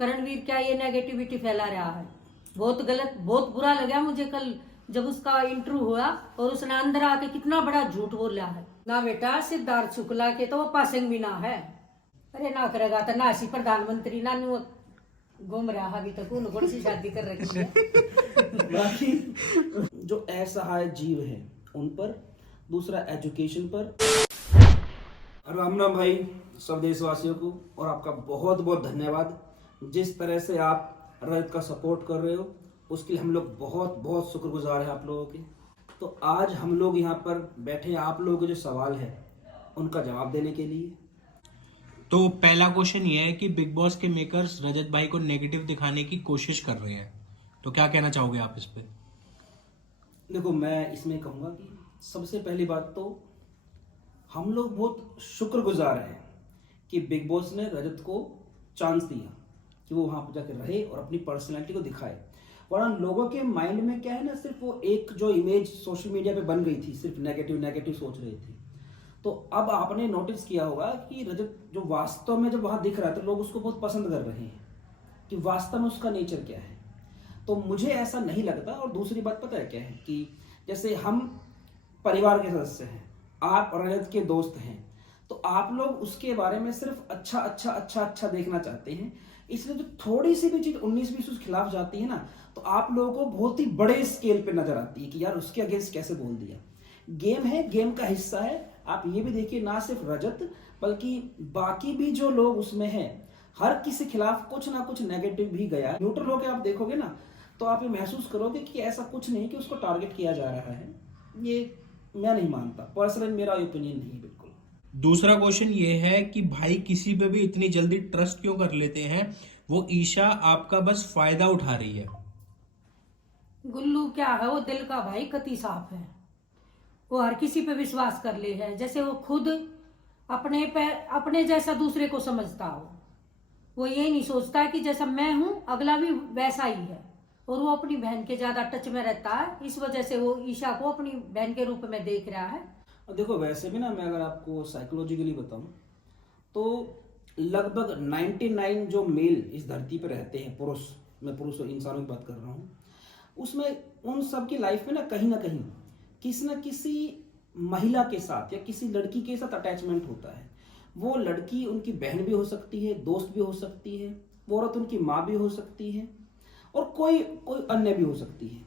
करणवीर क्या ये नेगेटिविटी फैला रहा है। बहुत गलत, बहुत बुरा लगा मुझे कल जब उसका इंटरव्यू हुआ और उसने अंदर आके कितना बड़ा झूठ बोला है। ना बेटा सिद्धार्थ शुक्ला के तो वो पासिंग भी ना है। अरे ना करेगा तो ना सी प्रधानमंत्री ना नु घूम रहा अभी तक उन सी शादी कर रखी है। बाकी जो असहाय जीव है उन पर, दूसरा एजुकेशन पर। राम राम भाई सब देशवासियों को, और आपका बहुत बहुत धन्यवाद। जिस तरह से आप रजत का सपोर्ट कर रहे हो उसके लिए हम लोग बहुत बहुत शुक्रगुजार हैं आप लोगों के। तो आज हम लोग यहाँ पर बैठे आप लोगों के जो सवाल है उनका जवाब देने के लिए। तो पहला क्वेश्चन ये है कि बिग बॉस के मेकर्स रजत भाई को नेगेटिव दिखाने की कोशिश कर रहे हैं, तो क्या कहना चाहोगे आप इस पे? देखो, मैं इसमें कहूँगा कि सबसे पहली बात तो हम लोग बहुत शुक्रगुजार हैं कि बिग बॉस ने रजत को चांस दिया कि वो वहाँ पर जाकर रहे और अपनी पर्सनैलिटी को दिखाए। वरना लोगों के माइंड में क्या है ना, सिर्फ वो एक जो इमेज सोशल मीडिया पे बन गई थी, सिर्फ नेगेटिव सोच रही थी। तो अब आपने नोटिस किया होगा कि रजत जो वास्तव में जब वहाँ दिख रहा है तो लोग उसको बहुत पसंद कर रहे हैं कि वास्तव में उसका नेचर क्या है। तो मुझे ऐसा नहीं लगता। और दूसरी बात पता है क्या है कि जैसे हम परिवार के सदस्य हैं, आप रजत के दोस्त हैं, तो आप लोग उसके बारे में सिर्फ अच्छा देखना चाहते हैं। इसलिए जो थोड़ी सी भी चीज 19-20 उसके खिलाफ जाती है ना, तो आप लोगों को बहुत ही बड़े स्केल पे नजर आती है कि यार उसके अगेंस्ट कैसे बोल दिया। गेम है, गेम का हिस्सा है। आप ये भी देखिए, ना सिर्फ रजत बल्कि बाकी भी जो लोग उसमें हैं, हर किसी खिलाफ कुछ ना कुछ नेगेटिव भी गया। न्यूट्रल होकर आप देखोगे ना तो आप ये महसूस करोगे कि ऐसा कुछ नहीं कि उसको टारगेट किया जा रहा है। ये मैं नहीं मानता, पर्सनली मेरा ओपिनियन नहीं है बिल्कुल। दूसरा क्वेश्चन ये है कि भाई किसी पे भी इतनी जल्दी ट्रस्ट क्यों कर लेते हैं? वो ईशा आपका बस फायदा उठा रही है। गुल्लू क्या है, वो दिल का भाई कति साफ है। वो हर किसी पे विश्वास कर ले है, जैसे वो खुद अपने जैसा दूसरे को समझता हो। वो ये नहीं सोचता कि जैसा मैं हूं अगला भी वैसा ही है। और वो अपनी बहन के ज्यादा टच में रहता है, इस वजह से वो ईशा को अपनी बहन के रूप में देख रहा है। देखो, वैसे भी ना मैं अगर आपको साइकोलॉजिकली बताऊं तो लगभग 99 जो मेल इस धरती पर रहते हैं, पुरुष, मैं पुरुष इंसानों की बात कर रहा हूं, उसमें उन सब की लाइफ में ना कहीं किसी न किसी महिला के साथ या किसी लड़की के साथ अटैचमेंट होता है। वो लड़की उनकी बहन भी हो सकती है, दोस्त भी हो सकती है, वो औरत उनकी माँ भी हो सकती है, और कोई अन्य भी हो सकती है।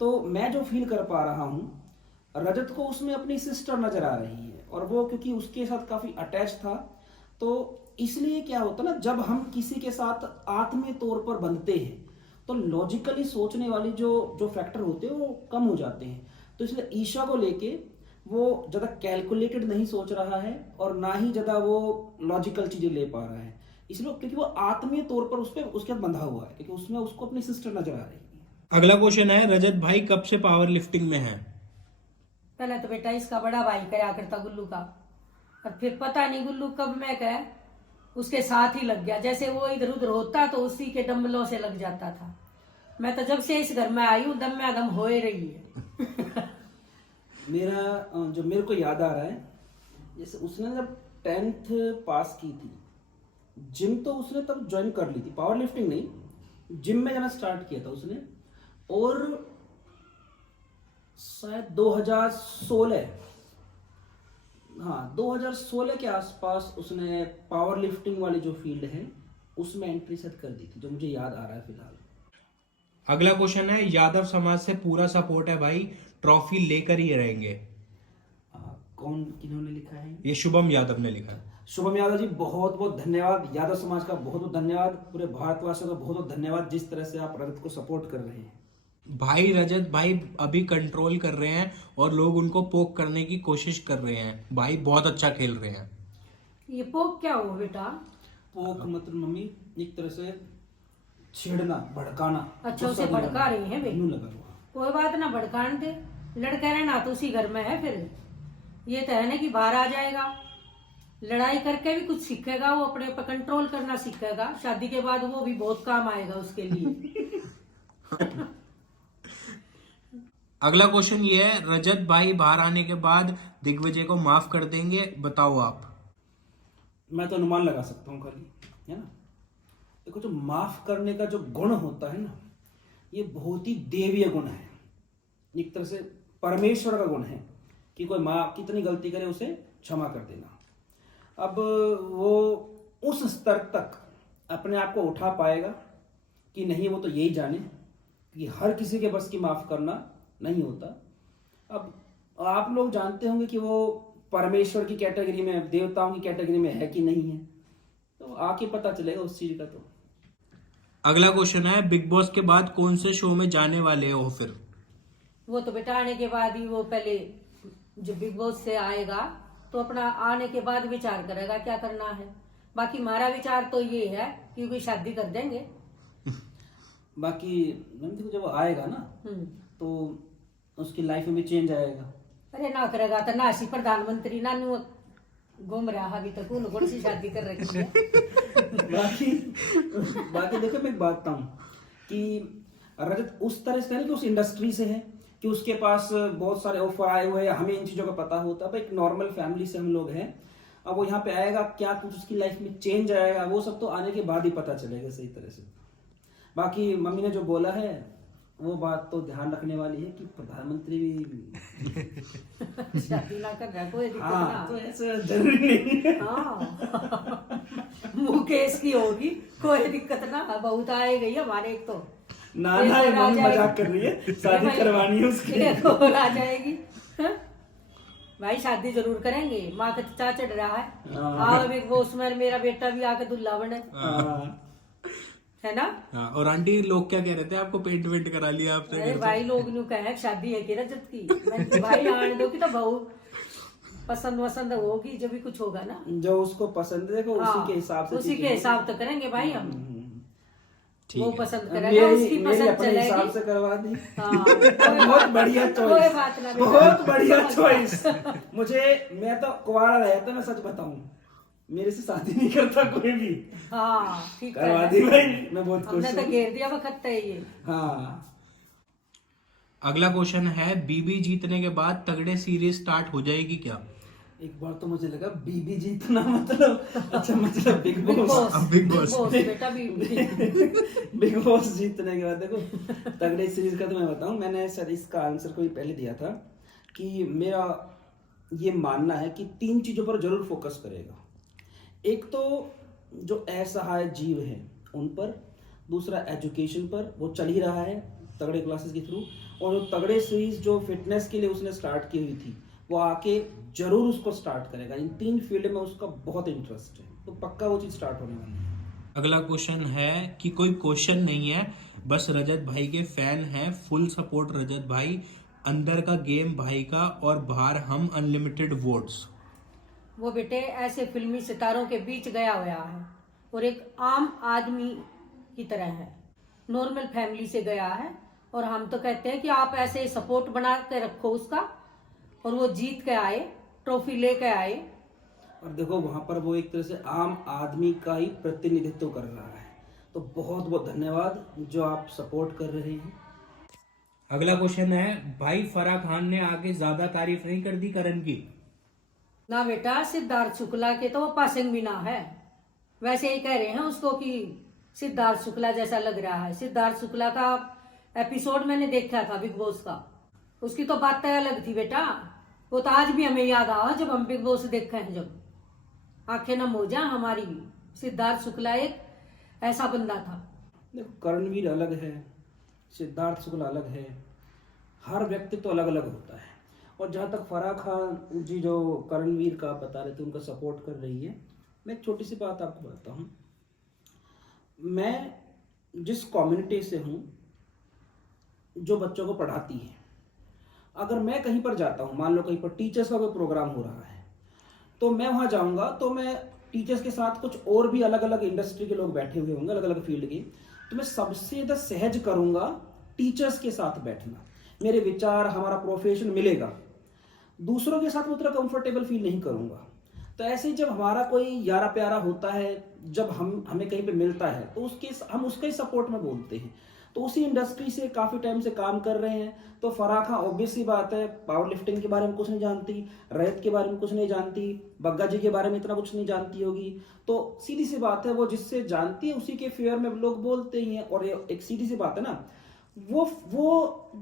तो मैं जो फील कर पा रहा हूँ, रजत को उसमें अपनी सिस्टर नजर आ रही है, और वो क्योंकि उसके साथ काफी अटैच था, तो इसलिए क्या होता है ना, जब हम किसी के साथ आत्मीय तौर पर बनते हैं तो लॉजिकली सोचने वाली जो फैक्टर होते हैं वो कम हो जाते हैं। तो इसलिए ईशा को लेके वो ज्यादा कैलकुलेटेड नहीं सोच रहा है और ना ही ज्यादा वो लॉजिकल चीजें ले पा रहा है, इसलिए क्योंकि वो आत्मीय तौर पर उसके बंधा हुआ है, क्योंकि उसमें उसको अपनी सिस्टर नजर आ रही है। अगला क्वेश्चन है, रजत भाई कब से पावर लिफ्टिंग में है? पहले तो बेटा इसका बड़ा भाई करा करता गुल्लू का, और फिर पता नहीं गुल्लू कब मैं कह उसके साथ ही लग गया। जैसे वो इधर उधर होता तो उसी के डम्बलों से लग जाता था। मैं तो जब से इस घर में आई हूँ दम में दम हो ही रही है। मेरे को याद आ रहा है, जैसे उसने जब 10th पास की थी, जिम तो उसने तब ज्वाइन कर ली थी, पावर लिफ्टिंग नहीं, जिम में जाना स्टार्ट किया था उसने। और शायद 2016, हाँ 2016 के आसपास उसने पावर लिफ्टिंग वाली जो फील्ड है उसमें एंट्री सेट कर दी थी, जो मुझे याद आ रहा है फिलहाल। अगला क्वेश्चन है, यादव समाज से पूरा सपोर्ट है भाई, ट्रॉफी लेकर ही रहेंगे। किन्होंने लिखा है? ये शुभम यादव ने लिखा है। शुभम यादव जी, बहुत बहुत धन्यवाद। यादव समाज का बहुत बहुत धन्यवाद। पूरे भारतवासियों का बहुत बहुत धन्यवाद, जिस तरह से आप रजत को सपोर्ट कर रहे हैं। भाई रजत भाई अभी कंट्रोल कर रहे हैं और लोग उनको पोक करने की कोशिश कर रहे हैं। भाई बहुत अच्छा खेल रहे हैं। ये पोक क्या हुआ बेटा? पोक मतलब मम्मी एक तरह से छेड़ना, भड़काना। अच्छा, उसे भड़का रही है भाई। कोई बात ना, भड़काने दे, लड़का रहना तो उसी घर में है। फिर ये तो है ना कि बाहर आ जाएगा, लड़ाई करके भी कुछ सीखेगा, वो अपने ऊपर कंट्रोल करना सीखेगा। शादी के बाद वो भी बहुत काम आएगा उसके लिए। अगला क्वेश्चन ये है, रजत भाई बाहर आने के बाद दिग्विजय को माफ कर देंगे, बताओ आप। मैं तो अनुमान लगा सकता हूँ खाली, है ना। देखो, जो माफ करने का जो गुण होता है ना, ये बहुत ही देवीय गुण है, एक तरह से परमेश्वर का गुण है कि कोई माँ कितनी गलती करे उसे क्षमा कर देना। अब वो उस स्तर तक अपने आप को उठा पाएगा कि नहीं, वो तो यही जाने कि हर किसी के बस की माफ करना नहीं होता। अब आप लोग जानते होंगे कि वो परमेश्वर की कैटेगरी में, देवताओं की कैटेगरी में है कि नहीं है, तो आके पता चलेगा उस चीज का। तो अगला क्वेश्चन है, बिग बॉस के बाद कौन से शो में जाने वाले हो फिर? वो तो बेटा आने के बाद ही, वो पहले जो बिग बॉस से आएगा तो अपना आने के बाद विचार करेगा क्या करना है। बाकी हमारा विचार तो ये है कि कोई शादी कर देंगे। बाकी देखो, जब वो आएगा ना तो उसकी लाइफ में भी चेंज आएगा। अरे ना करेगा तो ना, सी प्रधानमंत्री ना न्यू घूम रहा अभी तक, उन कौन सी शादी कर रखी है। बाकी देखो, मैं एक बात बताऊं कि रजत उस तरह से नहीं कि उस इंडस्ट्री से है कि उसके पास बहुत सारे ऑफर आए हुए हैं, हमें इन चीजों का पता होता है। एक नॉर्मल फैमिली से हम लोग हैं। अब वो यहाँ पे आएगा, क्या कुछ उसकी लाइफ में चेंज आएगा, वो सब तो आने के बाद ही पता चलेगा सही तरह से। बाकी मम्मी ने जो बोला है वो बात तो ध्यान रखने वाली है कि प्रधानमंत्री भी शादी ना कर रहा, कोई दिक्कत हाँ, ना। तो ऐसा जरूरी नहीं है। हाँ मुकेश की होगी, कोई दिक्कत ना, बहुत आए गई हमारे एक तो ना ना, ये मम्मी मजाक कर रही है, शादी करवानी है उसकी। एक और आ जाएगी। हाँ? भाई शादी जरूर करेंगे, माँ का चा चढ़ रहा है। आओ बिग बॉस में मेरा बेटा भी आके दुल्हा बने, है ना। हाँ, और आंटी लोग क्या कह रहे थे, आपको पेंट वेंट करा लिया आपसे? अरे भाई लोग न्यू कहे शादी है कि रजत की, मैंने कहा, भाई आने दो कि तो बहू पसंद वसंद होगी, जब भी कुछ होगा ना, जो उसको पसंद है उसी के हिसाब से, उसी के हिसाब तो करेंगे भाई हम। ठीक वो है। पसंद करेगा, उसकी मेरी पसंद अपने हिसाब चलेगी। से करवा दी। हाँ, बहुत बढ़िया कोई चॉइस, बात ना बेटा। बहुत बढ़िया चॉइस। मैं तो कुंवारा रहता, मैं सच बताऊं, मेरे से शादी नहीं करता कोई भी। हाँ ठीक करवा है, दी भाई, मैं बहुत खुश हमने तो हूँ। घेर दिया वक्त है ये। हाँ, अगला क्वेश्चन है, बीबी जीतने के बाद तगड़े सीरीज स्टार्ट हो जाएगी क्या? एक बार तो मुझे लगा बीबी जीतना मतलब अच्छा, मतलब big big boss. Boss, big big boss. Boss बेटा भी। बिग बॉस जीतने के बाद देखो, तगड़े सीरीज का तो मैं बताऊं, मैंने सर इसका आंसर कोई पहले दिया था कि मेरा ये मानना है कि 3 चीजों पर जरूर फोकस करेगा। एक तो जो असहाय जीव है उन पर, दूसरा एजुकेशन पर, वो चल ही रहा है तगड़े क्लासेस के थ्रू, और जो तगड़े सीरीज जो फिटनेस के लिए उसने स्टार्ट की हुई थी वो आके जरूर उसको स्टार्ट करेगा। इन 3 फील्ड में उसका बहुत इंटरेस्ट है, तो पक्का वो चीज स्टार्ट होने वाली है। अगला क्वेश्चन है कि कोई क्वेश्चन नहीं है, बस रजत भाई के फैन हैं, फुल सपोर्ट रजत भाई, अंदर का गेम भाई का और बाहर हम, अनलिमिटेड वोट्स। वो बेटे ऐसे फिल्मी सितारों के बीच गया हुआ है और एक आम आदमी की तरह है, नॉर्मल फैमिली से गया है, और हम तो कहते हैं कि आप ऐसे सपोर्ट बना के रखो उसका, और वो जीत के आए, ट्रॉफी लेके आए। और देखो वहां पर वो एक तरह से आम आदमी का ही प्रतिनिधित्व कर रहा है, तो बहुत बहुत धन्यवाद जो आप सपोर्ट कर रहे हैं। अगला क्वेश्चन है, भाई फराह खान ने आके ज्यादा तारीफ नहीं कर दी करण की? ना बेटा, सिद्धार्थ शुक्ला के तो वो पासिंग भी ना है, वैसे ही कह रहे हैं उसको कि सिद्धार्थ शुक्ला जैसा लग रहा है। सिद्धार्थ शुक्ला का एपिसोड मैंने देखा था बिग बॉस का, उसकी तो बातें अलग थी बेटा, वो तो आज भी हमें याद आवा जब हम बिग बॉस देखे हैं, जब आंखें नम हो जाए हमारी भी। सिद्धार्थ शुक्ला एक ऐसा बंदा था। देखो, करणवीर अलग है, सिद्धार्थ शुक्ला अलग है, हर व्यक्ति तो अलग अलग होता है। और जहाँ तक फराह खान जी जो करणवीर का बता रहे थे उनका सपोर्ट कर रही है, मैं एक छोटी सी बात आपको बताता हूँ। मैं जिस कम्युनिटी से हूँ जो बच्चों को पढ़ाती है, अगर मैं कहीं पर जाता हूँ, मान लो कहीं पर टीचर्स का कोई प्रोग्राम हो रहा है, तो मैं वहाँ जाऊँगा तो मैं टीचर्स के साथ कुछ और भी अलग अलग इंडस्ट्री के लोग बैठे हुए होंगे, अलग अलग फील्ड के, तो मैं सबसे ज़्यादा सहज करूँगा टीचर्स के साथ बैठना। मेरे विचार, हमारा प्रोफेशन मिलेगा, दूसरों के साथ मैं उतना कंफर्टेबल फील नहीं करूँगा। तो ऐसे ही जब हमारा कोई यारा प्यारा होता है, जब हमें कहीं पे मिलता है, तो हम उसके ही सपोर्ट में बोलते हैं। तो उसी इंडस्ट्री से काफ़ी टाइम से काम कर रहे हैं। तो फराह खान ऑब्वियस सी बात है, पावर लिफ्टिंग के बारे में कुछ नहीं जानती, रजत के बारे में कुछ नहीं जानती, बग्गा जी के बारे में इतना कुछ नहीं जानती होगी। तो सीधी सी बात है, वो जिससे जानती है उसी के फेवर में लोग बोलते ही हैं। और ये एक सीधी सी बात है ना, वो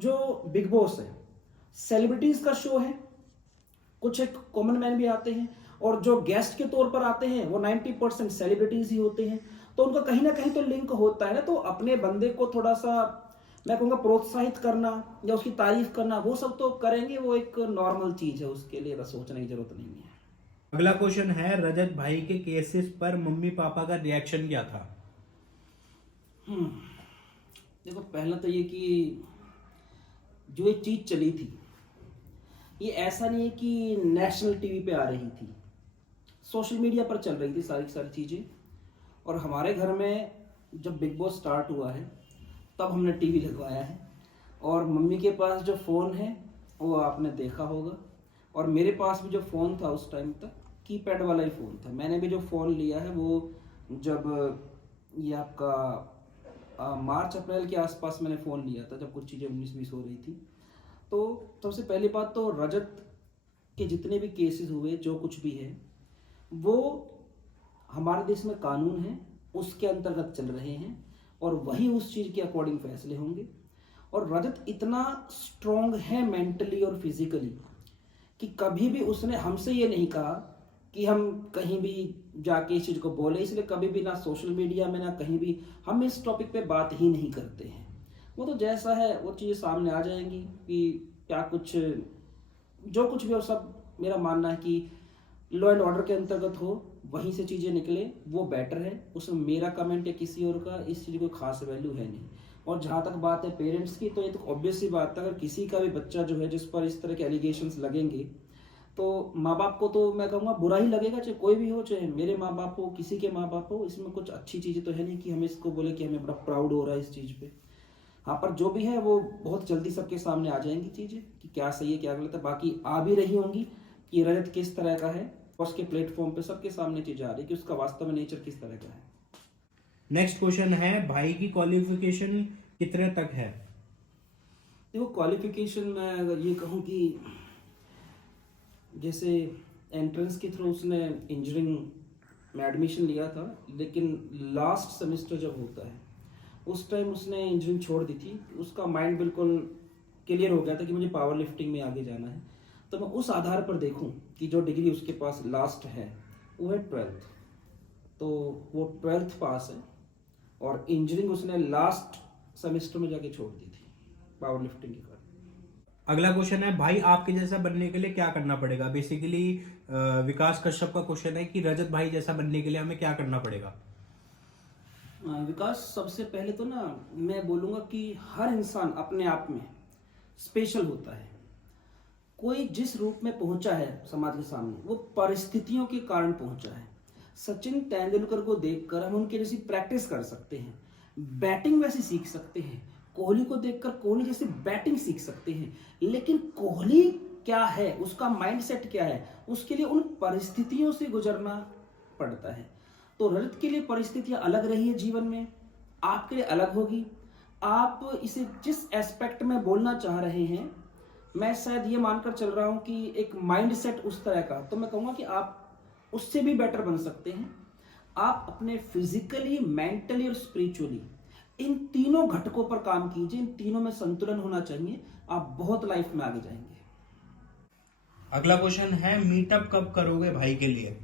जो बिग बॉस है सेलिब्रिटीज का शो है, कुछ एक कॉमन मैन भी आते हैं, और जो गेस्ट के तौर पर आते हैं वो 90% सेलिब्रिटीज ही होते हैं। तो उनका कहीं ना कहीं तो लिंक होता है ना। तो अपने बंदे को थोड़ा सा मैं कहूँगा प्रोत्साहित करना या उसकी तारीफ करना, वो सब तो करेंगे, वो एक नॉर्मल चीज है, उसके लिए बस सोचने की जरूरत नहीं है। अगला क्वेश्चन है, रजत भाई के केसेस पर मम्मी पापा का रिएक्शन क्या था? देखो, पहला तो ये कि जो एक चीज चली थी, ये ऐसा नहीं है कि नेशनल टीवी पे आ रही थी, सोशल मीडिया पर चल रही थी सारी चीजें। और हमारे घर में जब बिग बॉस स्टार्ट हुआ है तब हमने टीवी लगवाया है। और मम्मी के पास जो फ़ोन है वो आपने देखा होगा, और मेरे पास भी जो फ़ोन था उस टाइम तक कीपैड वाला ही फ़ोन था। मैंने भी जो फ़ोन लिया है वो जब ये आपका मार्च अप्रैल के आसपास मैंने फ़ोन लिया था, जब कुछ चीज़ें 19-20 हो रही थी। तो सबसे पहली बात तो रजत के जितने भी केसेस हुए, जो कुछ भी है, वो हमारे देश में कानून है उसके अंतर्गत चल रहे हैं, और वही उस चीज़ के अकॉर्डिंग फैसले होंगे। और रजत इतना स्ट्रॉन्ग है मेंटली और फिजिकली कि कभी भी उसने हमसे ये नहीं कहा कि हम कहीं भी जाके इस चीज़ को बोले, इसलिए कभी भी ना सोशल मीडिया में ना कहीं भी हम इस टॉपिक पे बात ही नहीं करते हैं। वो तो जैसा है वो चीज़ें सामने आ जाएंगी कि क्या कुछ जो कुछ भी हो, सब मेरा मानना है कि लॉ एंड ऑर्डर के अंतर्गत हो, वहीं से चीज़ें निकले, वो बेटर है। उसमें मेरा कमेंट या किसी और का इस चीज़ को खास वैल्यू है नहीं। और जहाँ तक बात है पेरेंट्स की, तो ये तो ऑब्वियस सी बात है, अगर किसी का भी बच्चा जो है जिस पर इस तरह के एलिगेशंस लगेंगे तो माँ बाप को तो मैं कहूँगा बुरा ही लगेगा, चाहे कोई भी हो, चाहे मेरे माँ बाप हो, किसी के माँ बाप हो। इसमें कुछ अच्छी चीज़ें तो है नहीं कि हमें इसको बोले कि हमें बड़ा प्राउड हो रहा है इस चीज़ पे। हाँ, पर जो भी है वो बहुत जल्दी सबके सामने आ जाएंगी चीज़ें कि क्या सही है क्या गलत है। बाकी आ भी रही होंगी कि रजत किस तरह का है, और उसके प्लेटफॉर्म पे सबके सामने चीज़ आ रही है कि उसका वास्तव में नेचर किस तरह का है। नेक्स्ट क्वेश्चन है, भाई की क्वालिफिकेशन कितने तक है? देखो, क्वालिफिकेशन मैं अगर ये कहूँ कि जैसे एंट्रेंस के थ्रू उसने इंजीनियरिंग में एडमिशन लिया था, लेकिन लास्ट सेमेस्टर जब होता है उस टाइम उसने इंजीनियरिंग छोड़ दी थी। उसका माइंड बिल्कुल क्लियर हो गया था कि मुझे पावर लिफ्टिंग में आगे जाना है। तो मैं उस आधार पर देखूं कि जो डिग्री उसके पास लास्ट है वो है 12th, तो वो 12th पास है, और इंजीनियरिंग उसने लास्ट सेमेस्टर में जाके छोड़ दी थी पावर लिफ्टिंग के कारण। अगला क्वेश्चन है, भाई आपके जैसा बनने के लिए क्या करना पड़ेगा? बेसिकली विकास कश्यप का क्वेश्चन है कि रजत भाई जैसा बनने के लिए हमें क्या करना पड़ेगा? विकास, सबसे पहले तो ना मैं बोलूँगा कि हर इंसान अपने आप में स्पेशल होता है। कोई जिस रूप में पहुंचा है समाज के सामने, वो परिस्थितियों के कारण पहुंचा है। सचिन तेंदुलकर को देखकर हम उनके जैसी प्रैक्टिस कर सकते हैं, बैटिंग वैसी सीख सकते हैं। कोहली को देखकर कोहली जैसी बैटिंग सीख सकते हैं, लेकिन कोहली क्या है, उसका माइंडसेट क्या है, उसके लिए उन परिस्थितियों से गुजरना पड़ता है। तो रजत के लिए परिस्थितियां अलग रही है जीवन में, आपके लिए अलग होगी। आप इसे जिस एस्पेक्ट में बोलना चाह रहे हैं, मैं शायद ये मानकर चल रहा हूं कि एक माइंडसेट उस तरह का, तो मैं कहूँगा कि आप उससे भी बेटर बन सकते हैं। आप अपने फिजिकली, मेंटली और स्पिरिचुअली इन तीनों घटकों पर काम कीजिए, इन तीनों में संतुलन होना चाहिए, आप बहुत लाइफ में आगे जाएंगे। अगला क्वेश्चन है, मीटअप कब करोगे भाई के लिए?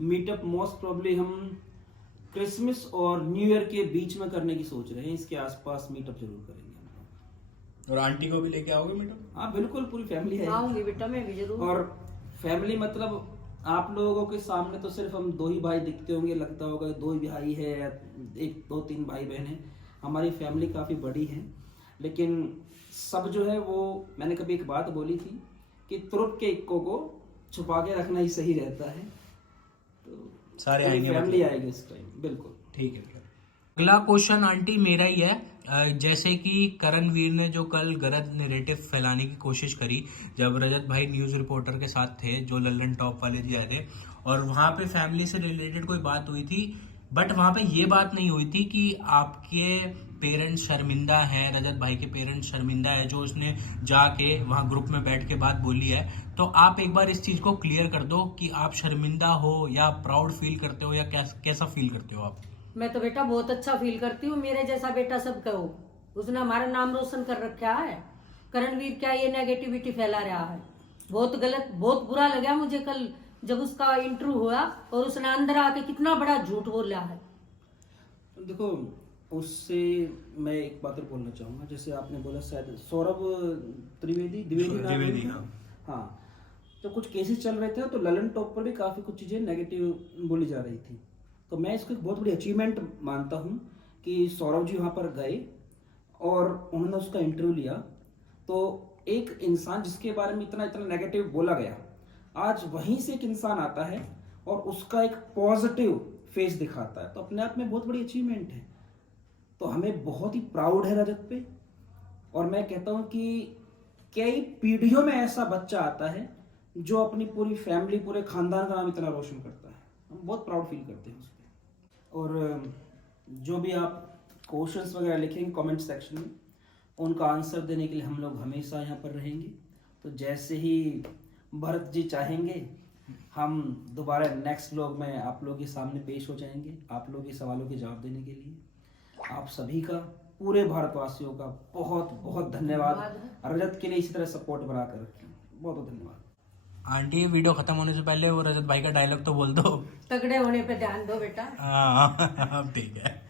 मीटअप मोस्ट प्रोबेबली हम क्रिसमस और न्यू ईयर के बीच में करने की सोच रहे हैं। इसके आसपास मीटअप जरूर करेंगे हम लोग। और आंटी को भी लेके आओगे मीटअप? हाँ बिल्कुल, पूरी फैमिली है। आऊंगी बेटा, मैं भी जरूर। और फैमिली मतलब आप लोगों के सामने तो सिर्फ हम 2 ही भाई दिखते होंगे, लगता होगा 2 ही भाई है या 1, 2, 3 भाई बहन है। हमारी फैमिली काफ़ी बड़ी है, लेकिन सब जो है वो, मैंने कभी एक बात बोली थी कि तुरुप के इक्को को छुपा के रखना ही सही रहता है। तो सारे आएंगे, फैमिली आएगी इस टाइम, बिल्कुल। ठीक है। अगला क्वेश्चन आंटी मेरा ही है। जैसे कि करणवीर ने जो कल गलत नैरेटिव फैलाने की कोशिश करी, जब रजत भाई न्यूज़ रिपोर्टर के साथ थे, जो लल्लन टॉप वाले जी आए थे, और वहाँ पे फैमिली से रिलेटेड कोई बात हुई थी, बट वहां पे ये बात नहीं हुई थी कि आपके पेरेंट्स शर्मिंदा हैं, रजत भाई के पेरेंट्स शर्मिंदा है जो उसने जाके वहां ग्रुप में बैठ के बात बोली है। तो आप एक बार इस चीज को क्लियर कर दो कि आप शर्मिंदा हो या प्राउड फील करते हो या कैसा फील करते हो आप? मैं तो बेटा बहुत अच्छा फील करती हूँ, मेरे जैसा बेटा सबका हो। उसने हमारा नाम रोशन कर रखा है। करणवीर क्या ये नेगेटिविटी फैला रहा है, बहुत गलत, बहुत बुरा लगा मुझे कल जब उसका इंटरव्यू हुआ और उसने अंदर आके कितना बड़ा झूठ बोला है। देखो, उससे मैं एक बात और बोलना चाहूँगा। जैसे आपने बोला शायद सौरभ द्विवेदी नाम है उनका। हाँ, तो कुछ केसेस चल रहे थे तो ललन टॉप पर भी काफ़ी कुछ चीज़ें नेगेटिव बोली जा रही थी। तो मैं इसको एक बहुत बड़ी अचीवमेंट मानता हूँ कि सौरभ जी वहाँ पर गए और उन्होंने उसका इंटरव्यू लिया। तो एक इंसान जिसके बारे में इतना इतना नेगेटिव बोला गया, आज वहीं से एक इंसान आता है और उसका एक पॉजिटिव फेस दिखाता है, तो अपने आप में बहुत बड़ी अचीवमेंट है। तो हमें बहुत ही प्राउड है रजत पे। और मैं कहता हूँ कि कई पीढ़ियों में ऐसा बच्चा आता है जो अपनी पूरी फैमिली, पूरे खानदान का नाम इतना रोशन करता है। हम बहुत प्राउड फील करते हैं उस पर। और जो भी आप क्वेश्चंस वगैरह लिखेंगे कमेंट सेक्शन में, उनका आंसर देने के लिए हम लोग हमेशा यहाँ पर रहेंगे। तो जैसे ही भरत जी चाहेंगे, हम दोबारा नेक्स्ट व्लॉग में आप लोगों के सामने पेश हो जाएंगे, आप लोगों के सवालों के जवाब देने के लिए। आप सभी का, पूरे भारतवासियों का बहुत बहुत धन्यवाद। रजत के लिए इसी तरह सपोर्ट बनाकर रखें। बहुत बहुत धन्यवाद। आंटी, वीडियो खत्म होने से पहले वो रजत भाई का डायलॉग तो बोल दो। तगड़े होने पे ध्यान दो बेटा। हाँ ठीक है।